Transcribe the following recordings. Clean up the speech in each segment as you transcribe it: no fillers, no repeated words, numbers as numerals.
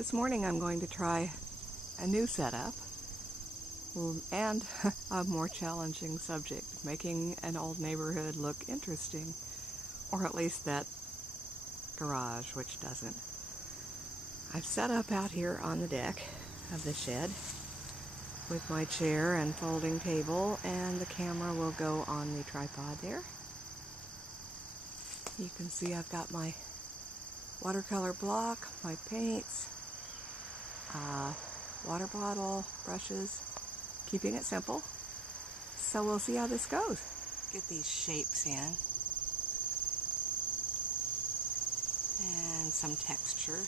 This morning I'm going to try a new setup and a more challenging subject, making an old neighborhood look interesting, or at least that garage, which doesn't. I've set up out here on the deck of the shed with my chair and folding table, and the camera will go on the tripod there. You can see I've got my watercolor block, my paints, water bottle, brushes, keeping it simple. So we'll see how this goes. Get these shapes in and some texture.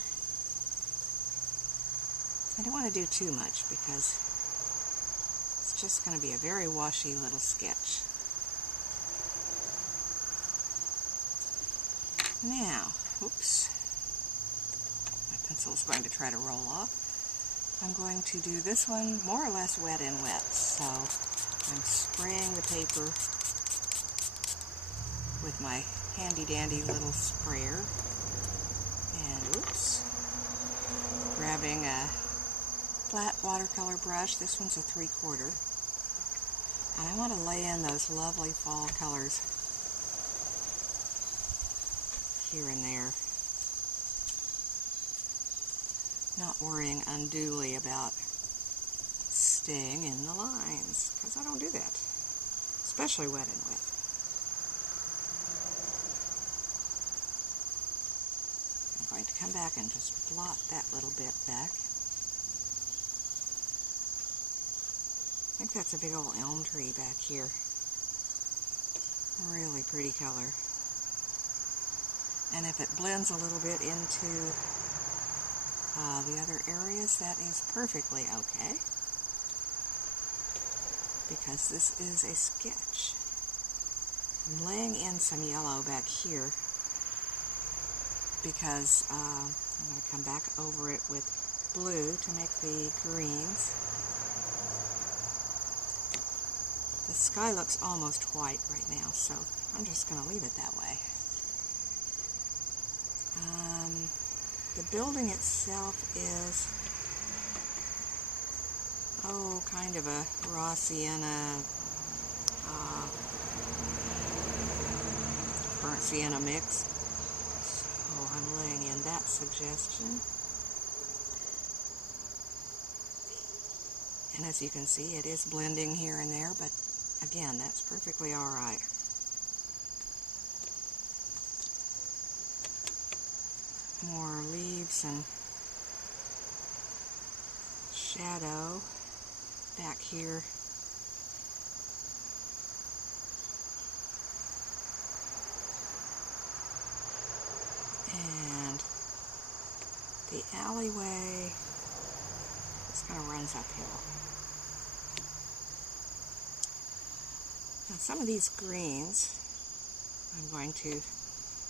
I don't want to do too much because it's just going to be a very washy little sketch. Now, oops, my pencil is going to try to roll off. I'm going to do this one more or less wet in wet, so I'm spraying the paper with my handy dandy little sprayer, and oops, grabbing a flat watercolor brush. This one's a 3/4, and I want to lay in those lovely fall colors here and there, not worrying unduly about staying in the lines, because I don't do that, especially wet and wet. I'm going to come back and just blot that little bit back. I think that's a big old elm tree back here. Really pretty color. And if it blends a little bit into the other areas, that is perfectly okay, because this is a sketch. I'm laying in some yellow back here because I'm going to come back over it with blue to make the greens. The sky looks almost white right now, so I'm just going to leave it that way. The building itself is, kind of a raw sienna, burnt sienna mix. So I'm laying in that suggestion. And as you can see, it is blending here and there, but again, that's perfectly all right. More leaves and shadow back here. And the alleyway just kind of runs uphill. Now some of these greens I'm going to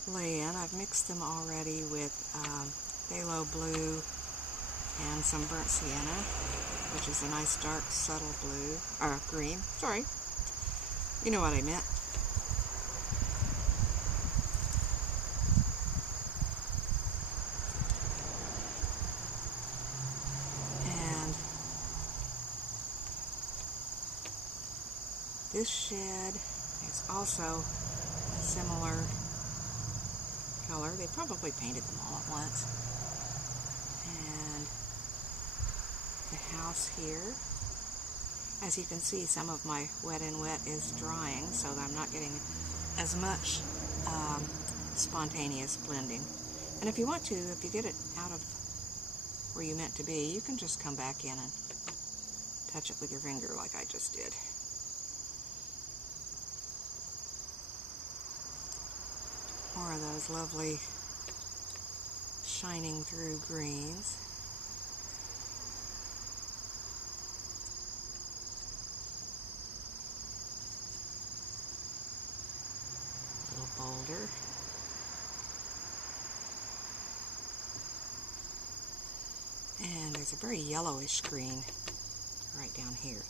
lay in. I've mixed them already with phthalo blue and some burnt sienna, which is a nice dark subtle blue, or green, sorry, you know what I meant. And this shed is also a similar color. They probably painted them all at once. And the house here, as you can see, some of my wet and wet is drying, so that I'm not getting as much spontaneous blending. And if you want to, if you get it out of where you meant to be, you can just come back in and touch it with your finger like I just did. More of those lovely shining through greens. A little bolder. And there's a very yellowish green right down here.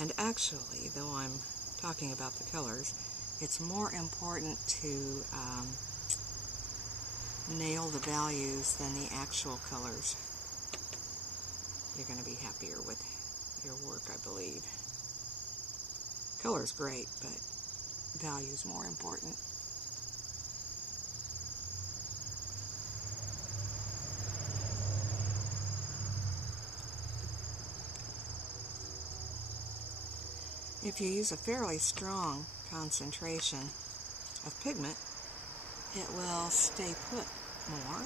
And actually, though I'm talking about the colors, it's more important to nail the values than the actual colors. you're going to be happier with your work, I believe. Color's great, but value's more important. If you use a fairly strong concentration of pigment, it will stay put more.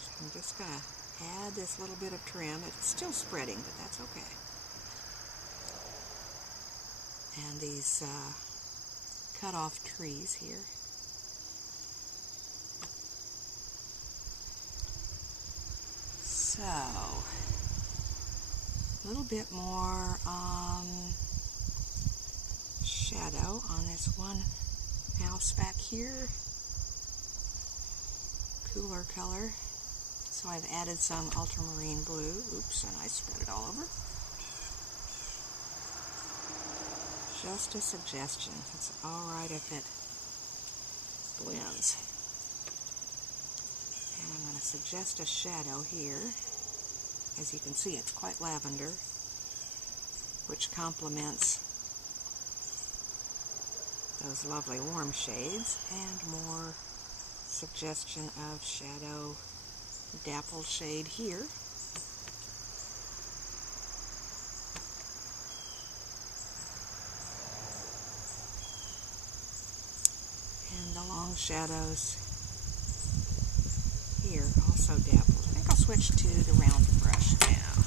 So I'm just going to add this little bit of trim. It's still spreading, but that's okay. And these cut off trees here. So, a little bit more shadow on this one house back here. Cooler color. So I've added some ultramarine blue. Oops, and I spread it all over. Just a suggestion. It's alright if it blends. And I'm going to suggest a shadow here. As you can see, it's quite lavender, which complements those lovely warm shades, and more suggestion of shadow, dapple shade here. And the long shadows here, also dappled. I think I'll switch to the round brush now.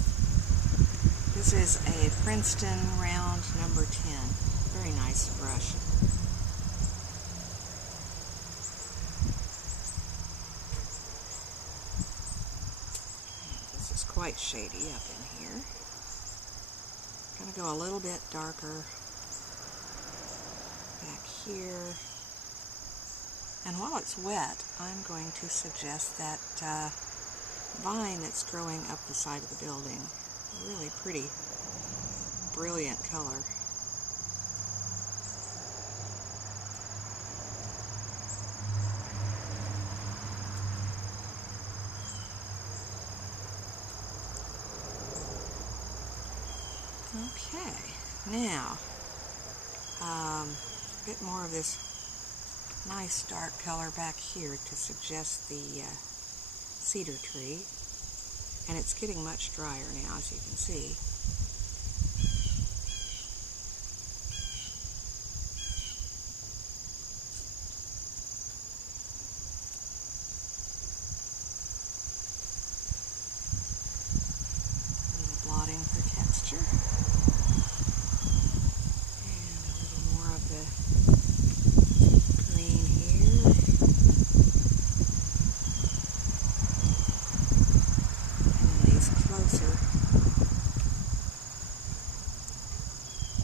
This is a Princeton round number 10. Very nice brush. This is quite shady up in here. Gonna go a little bit darker back here. And while it's wet, I'm going to suggest that vine that's growing up the side of the building. A really pretty, brilliant color. Okay, now a bit more of this nice dark color back here to suggest the cedar tree, and it's getting much drier now, as you can see. A little blotting for texture, and a little more of the green here. And then these closer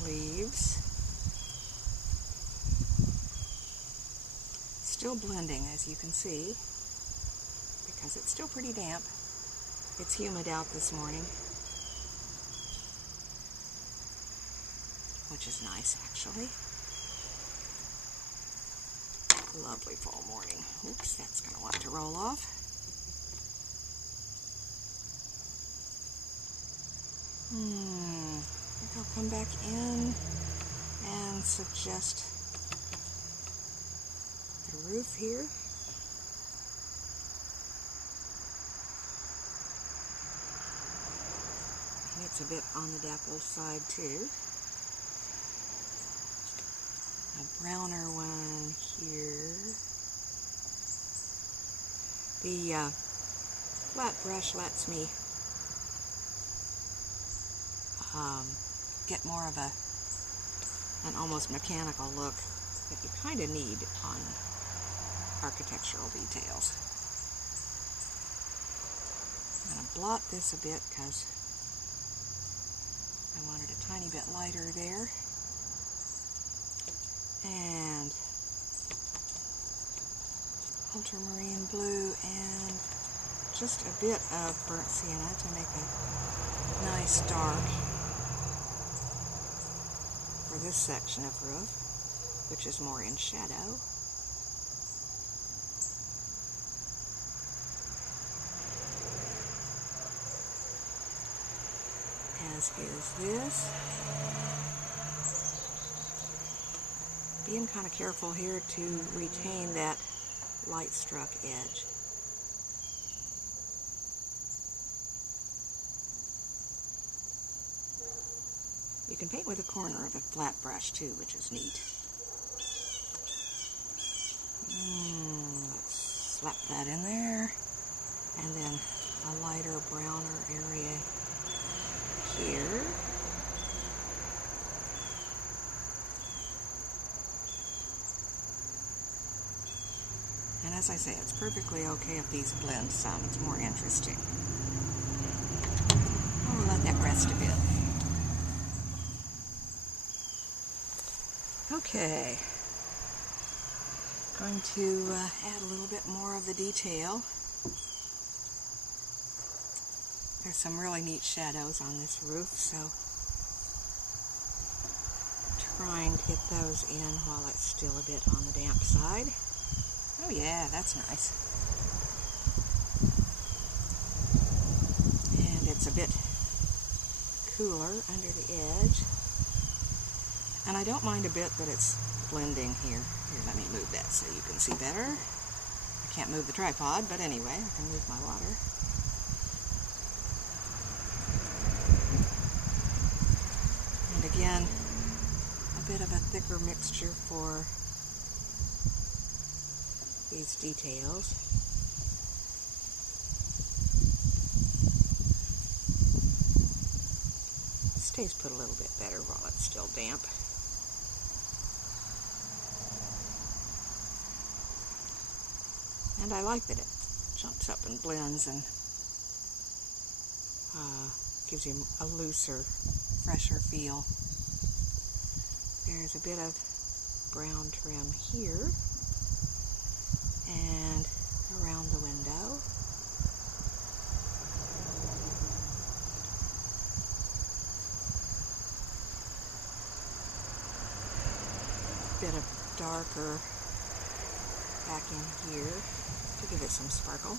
leaves. Still blending, as you can see, because it's still pretty damp. It's humid out this morning, which is nice, actually. Lovely fall morning. Oops, that's going to want to roll off. I think I'll come back in and suggest the roof here. And it's a bit on the dappled side too. A browner one here. The flat brush lets me get more of an almost mechanical look that you kind of need on architectural details. I'm going to blot this a bit because I wanted a tiny bit lighter there. And ultramarine blue and just a bit of burnt sienna to make a nice dark for this section of roof, which is more in shadow. as is this. Being kind of careful here to retain that light struck edge. You can paint with a corner of a flat brush too, which is neat. Let's slap that in there, and then a lighter browner area here. And as I say, it's perfectly okay if these blend some. It's more interesting. I'll let that rest a bit. Okay. Going to add a little bit more of the detail. There's some really neat shadows on this roof, so trying to get those in while it's still a bit on the damp side. Oh yeah, that's nice. And it's a bit cooler under the edge. And I don't mind a bit that it's blending here. Here, let me move that so you can see better. I can't move the tripod, but anyway, I can move my water. And again, a bit of a thicker mixture for these details. It stays put a little bit better while it's still damp. And I like that it jumps up and blends and gives you a looser, fresher feel. There's a bit of brown trim here and around the window. Bit of darker back in here to give it some sparkle.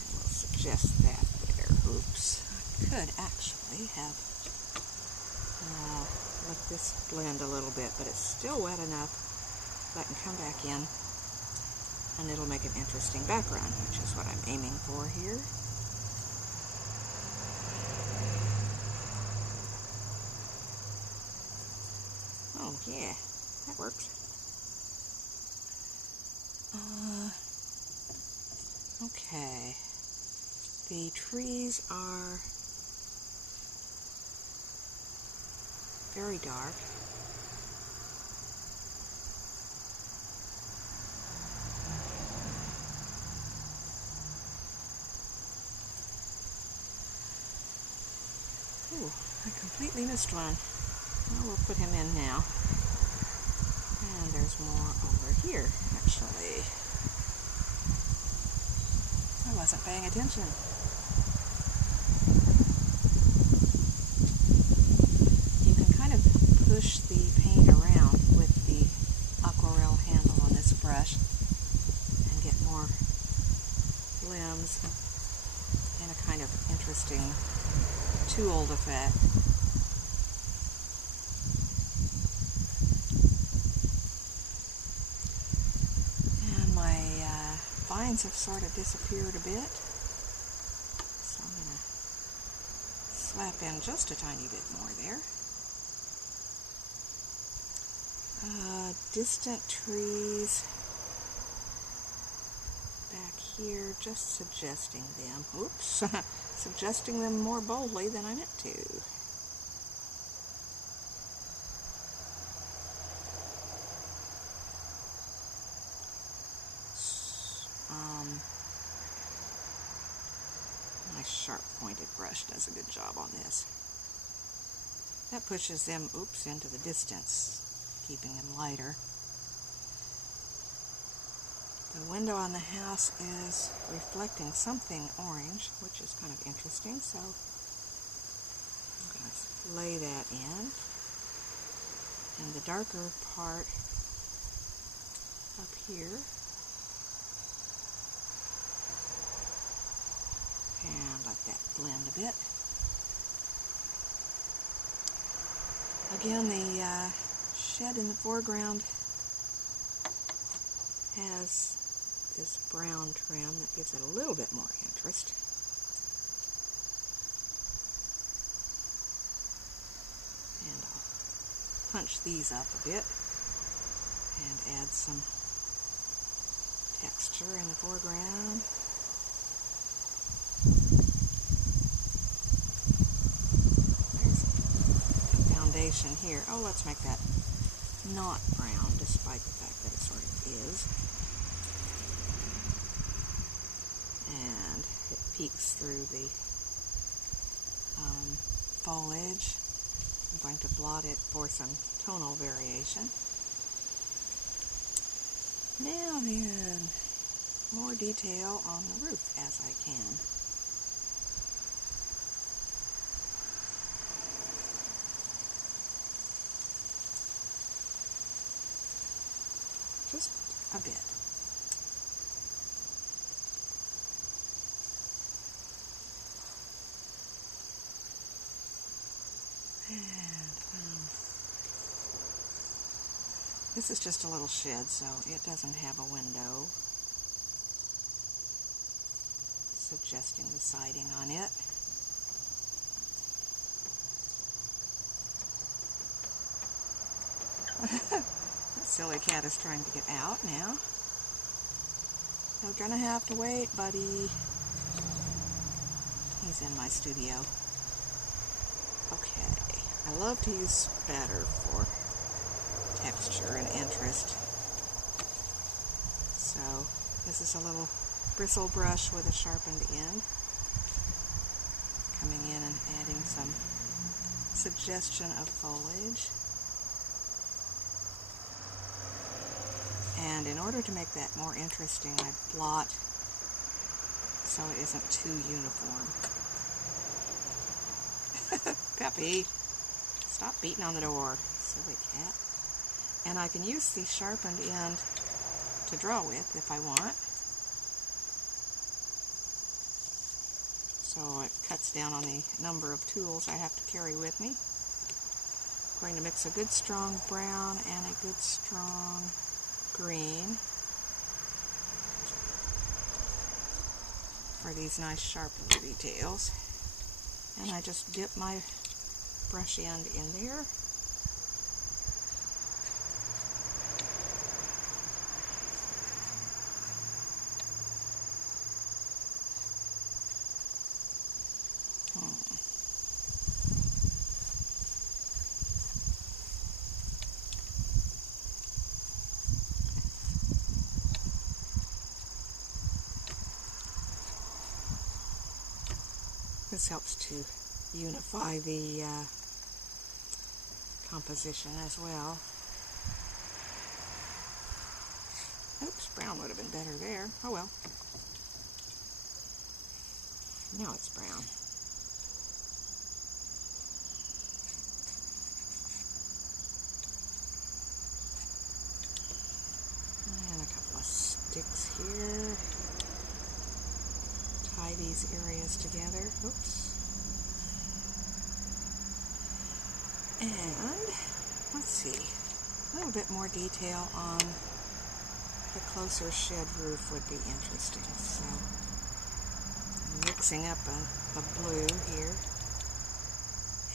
And we'll suggest that there. Oops. I could actually have let this blend a little bit, but it's still wet enough that I can come back in and it'll make an interesting background, which is what I'm aiming for here. Oh yeah, that works. Okay. The trees are very dark. Ooh, I completely missed one. Well, we'll put him in now. And there's more over here, actually. I wasn't paying attention. You can kind of push the paint around with the aquarelle handle on this brush and get more limbs in a kind of interesting tooled effect. Vines have sort of disappeared a bit, so I'm going to slap in just a tiny bit more there. Distant trees back here, just suggesting them. Oops, suggesting them more boldly than I meant to. My sharp pointed brush does a good job on this. That pushes them, into the distance, keeping them lighter. The window on the house is reflecting something orange, which is kind of interesting, so I'm going to lay that in. And the darker part up here And let that blend a bit. Again, the shed in the foreground has this brown trim that gives it a little bit more interest. And I'll punch these up a bit and add some texture in the foreground. There's a foundation here. Oh, let's make that not brown, despite the fact that it sort of is. And it peeks through the foliage. I'm going to blot it for some tonal variation. Now then, more detail on the roof as I can. Just a bit. This is just a little shed, so it doesn't have a window, suggesting the siding on it. That silly cat is trying to get out now. You're gonna have to wait, buddy. He's in my studio. Okay, I love to use spatter for texture and interest. So this is a little bristle brush with a sharpened end, coming in and adding some suggestion of foliage. And in order to make that more interesting, I blot so it isn't too uniform. Peppy, stop beating on the door, silly cat. And I can use the sharpened end to draw with if I want. So it cuts down on the number of tools I have to carry with me. I'm going to mix a good strong brown and a good strong green for these nice sharpened details. And I just dip my brush end in there. This helps to unify the composition as well. Oops, brown would have been better there. Oh well. Now it's brown. And a couple of sticks here. Tie these areas together. Oops. And let's see, a little bit more detail on the closer shed roof would be interesting. So I'm mixing up a blue here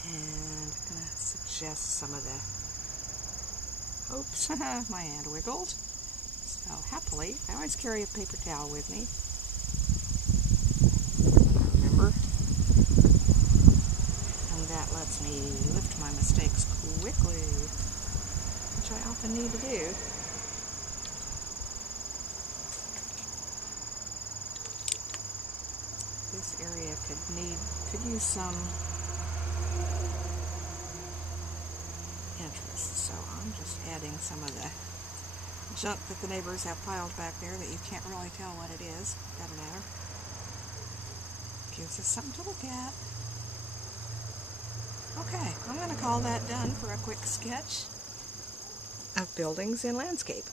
and I'm going to suggest some of the, oops, my hand wiggled. So happily, I always carry a paper towel with me. That lets me lift my mistakes quickly, which I often need to do. This area could use some interest, so I'm just adding some of the junk that the neighbors have piled back there that you can't really tell what it is. Doesn't matter. Gives us something to look at. Okay, I'm going to call that done for a quick sketch of buildings and landscape.